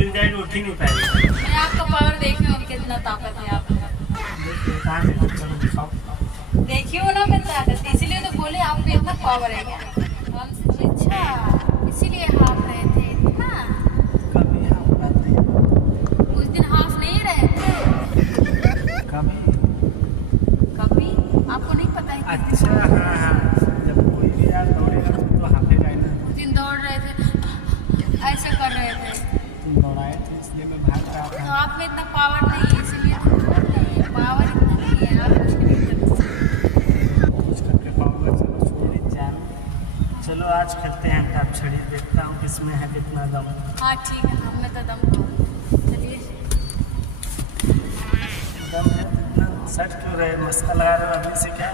गिर जाएगी, उठ ही नहीं पाएगी। मैं आपका पावर देखी हूँ, कितना ताकत है आप में। कहाँ से चलो दिखाओ। देखी हो ना मैं ताकत, इसीलिए तो बोले आप में इतना पावर है क्या? अच्छा, इसीलिए हाफ रहे थे इतना। कभी हाफ रहते हैं, उस दिन हाफ नहीं रहे थे। कभी कभी आपको नहीं पता है? अच्छा हाँ हाँ, जब कोई भी यार दौड़ेगा तो हाफेगा ही ना। उस दिन दौड़ रहे थे, ऐसे कर रहे थे, तुम दौड़ाए थे इसलिए मैं भाग रहा तो था। आप में इतना पावर नहीं है, इसीलिए तो बोल रहे हैं, पावर इतना नहीं है, आप कुछ नहीं कर सकते। कुछ करके पाऊंगा, चलो छोड़िए जान। चलो आज खेलते हैं अंताक्षरी, देखता हूँ किसमें है कितना दम। हाँ ठीक है, हम में तो दम हो। चलिए। दम है तो इतना सच क्यों रहे, मस्का लगा रहे हो अभी से क्या?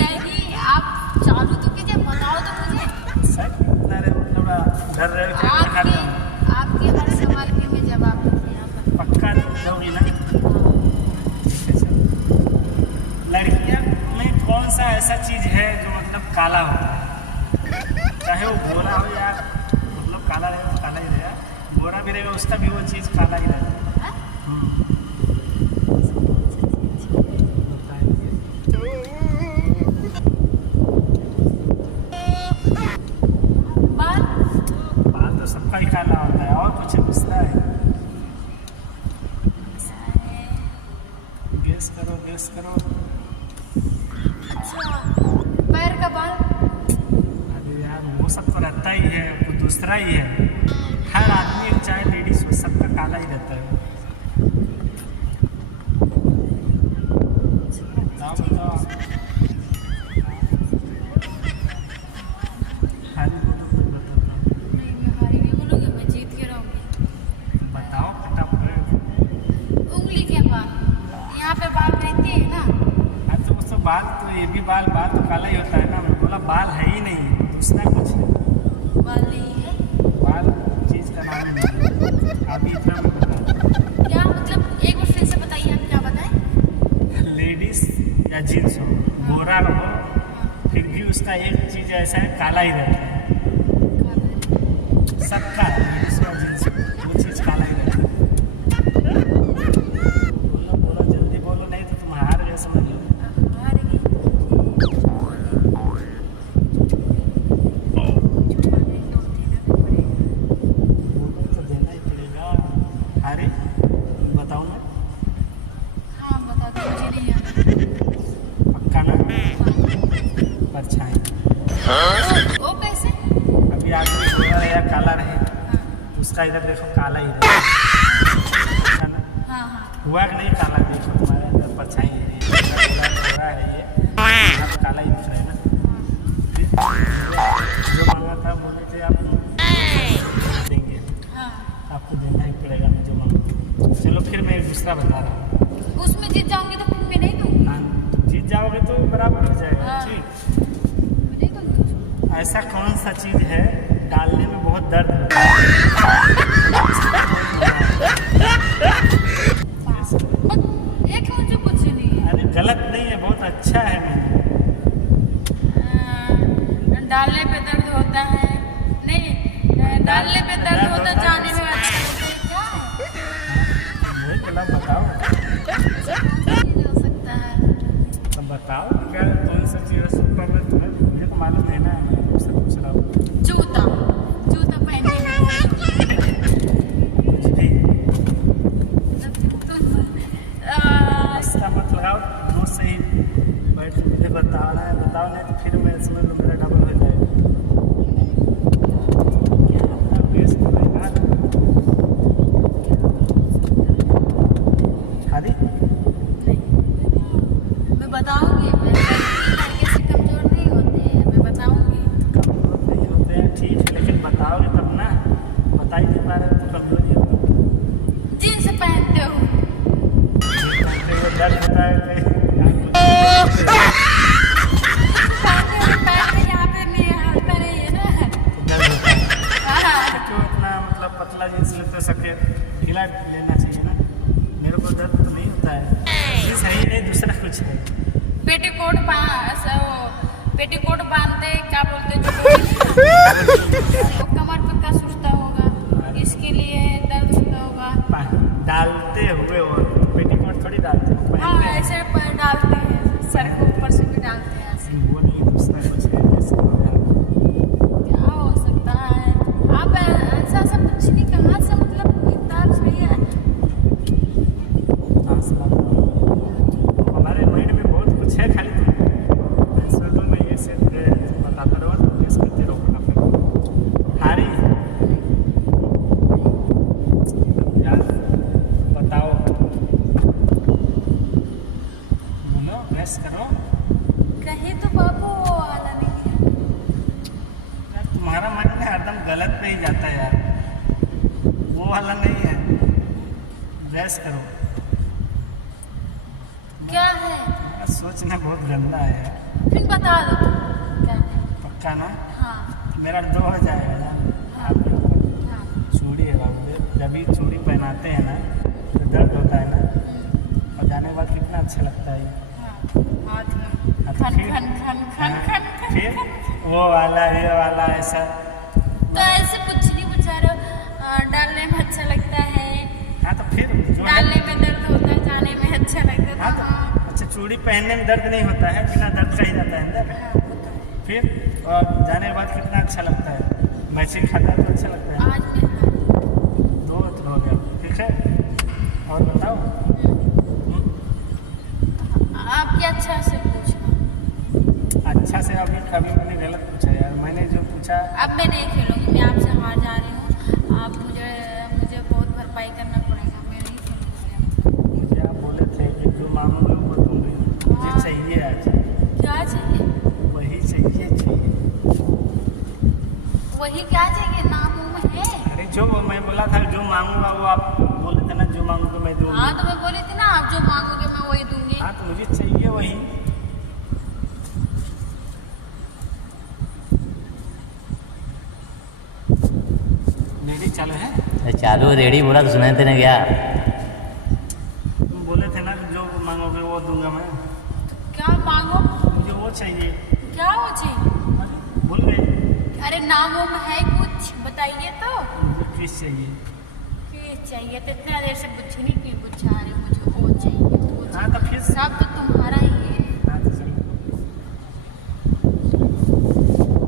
नहीं, आप चालू तो कीजिए, बताओ तो मुझे। सच इतना रहे, मतलब डर रहे हो क्या? दिखा रहे हो? आपके हर सवाल के मैं जवाब दूंगी यहाँ पर। पक्का दोगी ना? ठीक है चलो। लड़कियाँ में कौन सा ऐसा चीज़ है जो मतलब काला होता है? चाहे वो गोरा हो या मतलब काला रहेगा तो काला ही रहेगा, गोरा भी रहेगा उसका भी वो चीज़ काला ही रहेगा। हाँ? बाल? बाल तो सबका ही काला होता है, और कुछ दूसरा है? गेस करो गेस करो। अच्छा, पैर का बाल? अरे यार वो सब तो रहता ही है, वो दूसरा ही है। हर आदमी चाहे लेडीज हो सबका काला ही रहता है। बताओ बताओ। हारी बोलो कुछ बताओ। नहीं, मैं हारी नहीं बोलूँगी, मैं जीत के रहूँगी। बताओ फटाफट। उंगली के बाल, यहाँ पे बाल रहते हैं ना। हाँ तो उसको बाल तो ये भी बाल तो काला ही होता है ना। मैं बोला बाल है ही नहीं, दूसरा कुछ है। बाल नहीं है? बाल चीज़ का नाम नहीं है। अभी इतना मैं बता। क्या मतलब, एक बार फिर से बताइए, आप क्या बताएं? लेडीज या जींस हो, गोरा हो, फिर भी उसका एक चीज़ ऐसा है काला ही रहता है। सबका लेडीज या जींस हो, वो चीज़ काला ही रहता है। बोलो बोलो जल्दी बोलो, नहीं तो तुम हार गए समझ लो। हार गई। बोलो तो देना ही पड़ेगा। हारे बताऊँ मैं? हाँ बता दो, मुझे नहीं आता। पक्का ना? परछाई। वो कैसे? अभी आदमी गोरा रहे या काला रहे, उसका इधर देखो काला ही रहेगा है ना? हाँ हाँ। हुआ कि नहीं काला? देखो तुम्हारे अंदर परछाई है, ये गोरा है, ये यहाँ पे काला ही दिख रहा है ना। जो मांगा था बोले थे आप देंगे, हाँ, आपको देना ही पड़ेगा मैं जो मांगा। चलो फिर मैं एक दूसरा बता रहा हूँ। उसमें जीत जाऊंगी तो फिर मैं नहीं दूंगी। हाँ जीत जाओगे तो बराबर हो जाएगा। हाँ। ठीक, मैं नहीं दूंगी। ऐसा कौन सा चीज़ है डालने में बहुत दर्द होता है? एक मुझे कुछ नहीं है। अरे गलत नहीं है, बहुत अच्छा है। डालने पे दर्द होता है, नहीं डालने पे दर्द होता, जाने में अच्छा होता है। क्या है? वही बोला, बताओ नहीं हो सकता है। तो बताओ क्या कौन सा चीज़ है सुपर में तुम्हें? मुझे तो मालूम नहीं ना, मैं तुमसे पूछ रहा हूँ। जूता, जूता पहनने में कुछ भी आ, इसका मत लगाओ, मुझ से ही बैठ के मुझे बताना है। बताओ नहीं तो फिर मैं समझ लो मेरा डबल हो जाएगा। क्या बताओ गेस करेगा? हारी मैं बताऊंगी, मैं लड़के से कमजोर नहीं होते हैं, मैं बताऊंगी। कमजोर नहीं होते हैं ठीक है, लेकिन बताओगे तब ना। बता ही नहीं पा रहे तो कमजोर ही होते। जींस पहनते हो? दर्द होता है पैर में यहाँ पे नहीं हल्का नहीं है ना। दर्द होता है हाँ। क्यों इतना मतलब पतला जींस लेते सके ढीला लेना चाहिए ना। मेरे को दर्द तो नहीं होता है, ये सही नहीं, दूसरा कुछ है। पेटीकोट बांधते क्या बोलते जो वो कमर पे का सुस्ता होगा, इसके लिए दर्द होता डालते हुए और पेटीकोट थोड़ी डालते हैं, हाँ पहनते हैं। ऐसे पर डालते हैं, सर के ऊपर से भी डालते हैं ऐसे। वो नहीं दूसरा कुछ है जैसे हो गया। क्या हो सकता है? आप ऐसा ऐसा कुछ नहीं, कहाँ से मतलब इतना सही है। हाँ, हमारे माइंड में बहुत कुछ है, खाली तुम सुनो में ये से बताता रहो, नोटिस करते रहो अपना फिर। हारी यार बताओ, बोलो बहस करो कहीं तो बाबू वो वाला नहीं है। यार, तुम्हारा माइंड में हरदम गलत पे ही जाता है यार, वो वाला नहीं है, बहस करो। क्या है? तुम्हारा सोचना बहुत गंदा है यार। फिर बता दो तुम क्या है। पक्का ना? हाँ मेरा 2 हो जाएगा ना। हाँ हाँ। चूड़ी है बाबू, जब भी चूड़ी पहनाते हैं ना तो दर्द होता है ना, और जाने के बाद कितना अच्छा लगता है। हाँ, हाथ में हाँ, तो खन फिर- खन खन खन हाँ, खन खन फिर खन। वो वाला ये वाला ऐसा। तो ऐसे कुछ नहीं बचा रहे, डालने में अच्छा लगता है, हाँ तो फिर जो है, डालने में दर्द होता है, जाने में अच्छा लगता है। हाँ तो हाँ अच्छा, चूड़ी पहनने में दर्द नहीं होता है, बिना दर्द का ही जाता है अंदर। हाँ, होता है। फिर और जाने के बाद कितना अच्छा लगता है, मैचिंग खाता है तो अच्छा लगता है। आज में हाँ। 2 तो हो गया, ठीक है। और बताओ। आप क्या अच्छा से पूछना। अच्छा से अभी कभी मैंने गलत पूछा यार, मैंने जो पूछा। अब मैं नहीं खेलूंगी, मैं आपसे हार जा रही हूँ। आप मुझे बहुत भरपाई करना पड़ेगा, मैं नहीं खेलूंगी। मुझे आप बोले थे कि जो मांगोगे वो दूंगी, मुझे हाँ। चाहिए आज, क्या चाहिए? वही चाहिए। वही क्या चाहिए? नाम उम है? अरे जो मैं बोला था जो मांगूंगा वो आप बोले थे ना, जो मांगोगे मैं दूंगा। हाँ तो मैं बोली थी ना, आप जो मांगोगे मैं वही दूंगी। हाँ तो मुझे चाहिए वही। मेरी चालू है। चालू रेडी बोला तो सुना तेने क्या? तुम बोले थे ना कि जो मांगोगे वो दूंगा मैं। क्या मांगो? मुझे वो चाहिए। क्या हो चाहिए? अरे भूल गए। अरे नाम उम है कुछ बताइए तो। मुझे फिश चाहिए। फिर चाहिए तो इतना देर से पूछी नहीं, क्यों पूछा रहे मुझे?